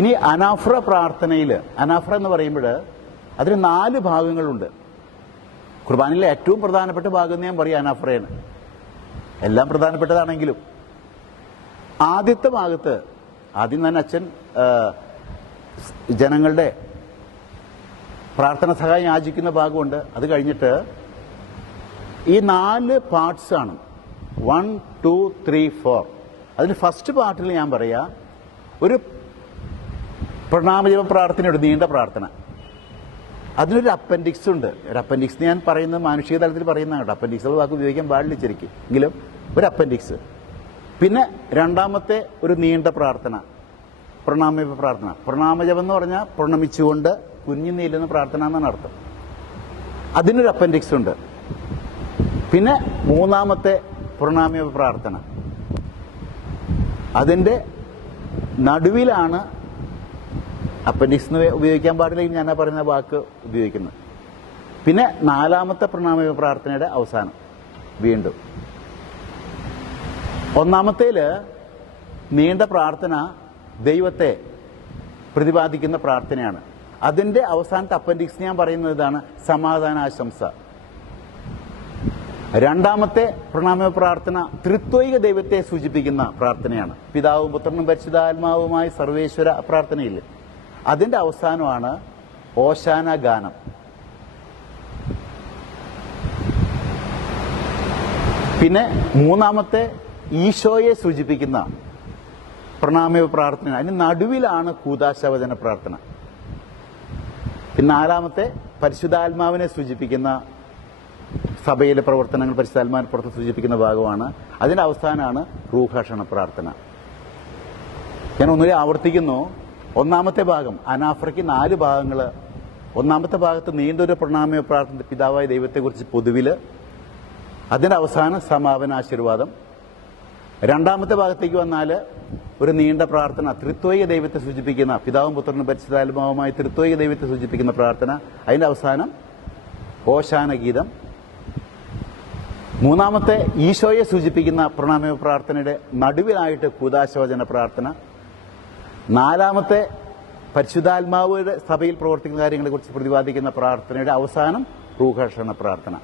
ഇനി അനാഫ്ര പ്രാർത്ഥനയിൽ, അനാഫ്ര എന്ന് പറയുമ്പോൾ അതിന് 4 ഭാഗങ്ങളുണ്ട്. കുർബാനയിലെ ഏറ്റവും പ്രധാനപ്പെട്ട ഭാഗം എന്ന് ഞാൻ പറയും അനാഫ്രയാണ്. എല്ലാം പ്രധാനപ്പെട്ടതാണെങ്കിലും ആദ്യത്തെ ഭാഗത്ത് ആദ്യം തന്നെ അച്ഛൻ ജനങ്ങളുടെ പ്രാർത്ഥന സഹായം യാചിക്കുന്ന ഭാഗമുണ്ട്. അത് കഴിഞ്ഞിട്ട് ഈ 4 പാർട്സ് ആണ്, 1, 2, 3, 4. അതിന് ഫസ്റ്റ് പാർട്ടിൽ ഞാൻ പറയാ ഒരു പ്രണാമജപ പ്രാർത്ഥന, ഒരു നീണ്ട പ്രാർത്ഥന. അതിനൊരു അപ്പൻഡിക്സ് ഉണ്ട്. ഒരു അപ്പൻഡിക്സ് ഞാൻ പറയുന്നത് മാനുഷിക തലത്തിൽ പറയുന്നതാണ് കേട്ടോ. അപ്പൻഡിക്സ് വാക്ക് ഉപയോഗിക്കാൻ പാടില്ല ശരിക്കും, എങ്കിലും ഒരു അപ്പൻഡിക്സ്. പിന്നെ രണ്ടാമത്തെ ഒരു നീണ്ട പ്രാർത്ഥന, പ്രണാമജപ പ്രാർത്ഥന. പ്രണാമജപം എന്ന് പറഞ്ഞാൽ പ്രണമിച്ചുകൊണ്ട് കുഞ്ഞു നീലുന്ന പ്രാർത്ഥന എന്നാണ് അർത്ഥം. അതിനൊരു അപ്പൻഡിക്സ് ഉണ്ട്. പിന്നെ മൂന്നാമത്തെ പ്രണാമജപ പ്രാർത്ഥന, അതിൻ്റെ നടുവിലാണ് അപ്പൻഡിക്സ് എന്ന് ഉപയോഗിക്കാൻ പാടില്ലെങ്കിൽ ഞാൻ പറയുന്ന വാക്ക് ഉപയോഗിക്കുന്നത്. പിന്നെ 4ാമത്തെ പ്രണാമജപ പ്രാർത്ഥനയുടെ അവസാനം വീണ്ടും. ഒന്നാമത്തേല് നീണ്ട പ്രാർത്ഥന ദൈവത്തെ പ്രതിപാദിക്കുന്ന പ്രാർത്ഥനയാണ്. അതിന്റെ അവസാനത്തെ അപ്പൻഡിക്സ് ഞാൻ പറയുന്നത് ഇതാണ്, സമാധാനാശംസ. രണ്ടാമത്തെ പ്രണാമജപ പ്രാർത്ഥന ത്രിത്വൈക ദൈവത്തെ സൂചിപ്പിക്കുന്ന പ്രാർത്ഥനയാണ്. പിതാവും പുത്രനും പരിശുദ്ധാത്മാവുമായി സർവേശ്വര പ്രാർത്ഥനയില്ലേ, അതിന്റെ അവസാനമാണ് ഓശാന ഗാനം. പിന്നെ മൂന്നാമത്തെ ഈശോയെ സൂചിപ്പിക്കുന്ന പ്രണാമജപ പ്രാർത്ഥന, അതിന് നടുവിലാണ് കൂദാശവചന പ്രാർത്ഥന. പിന്നെ 4ാമത്തെ പരിശുദ്ധാത്മാവിനെ സൂചിപ്പിക്കുന്ന സഭയിലെ പ്രവർത്തനങ്ങൾ, പരിശുദ്ധാത്മാവിനെ പുറത്ത് സൂചിപ്പിക്കുന്ന ഭാഗമാണ്. അതിന്റെ അവസാനമാണ് റൂഹാഷണ പ്രാർത്ഥന. ഞാൻ ഒന്നുകൂടി ആവർത്തിക്കുന്നു. ഒന്നാമത്തെ ഭാഗം അനാഫ്രയ്ക്ക് 4 ഭാഗങ്ങൾ. ഒന്നാമത്തെ ഭാഗത്ത് നീണ്ടൊരു പ്രണാമജപ പ്രാർത്ഥന, പിതാവായ ദൈവത്തെക്കുറിച്ച് പൊതുവില്. അതിന്റെ അവസാനം സമാപനാശീർവാദം. രണ്ടാമത്തെ ഭാഗത്തേക്ക് വന്നാൽ ഒരു നീണ്ട പ്രാർത്ഥന, ത്രിത്വൈക ദൈവത്തെ സൂചിപ്പിക്കുന്ന, പിതാവും പുത്രനും പരിശുദ്ധാത്മാവുമായി ത്രിത്വൈക ദൈവത്തെ സൂചിപ്പിക്കുന്ന പ്രാർത്ഥന. അതിന്റെ അവസാനം ഓശാന ഗീതം. മൂന്നാമത്തെ ഈശോയെ സൂചിപ്പിക്കുന്ന പ്രണാമജപ പ്രാർത്ഥനയുടെ നടുവിലായിട്ട് കൂദാശവചന പ്രാർത്ഥന. 4ാമത്തെ പരിശുദ്ധാത്മാവുടെ സഭയിൽ പ്രവർത്തിക്കുന്ന കാര്യങ്ങളെക്കുറിച്ച് പ്രതിപാദിക്കുന്ന പ്രാർത്ഥനയുടെ അവസാനം റൂഹാഷണ പ്രാർത്ഥന.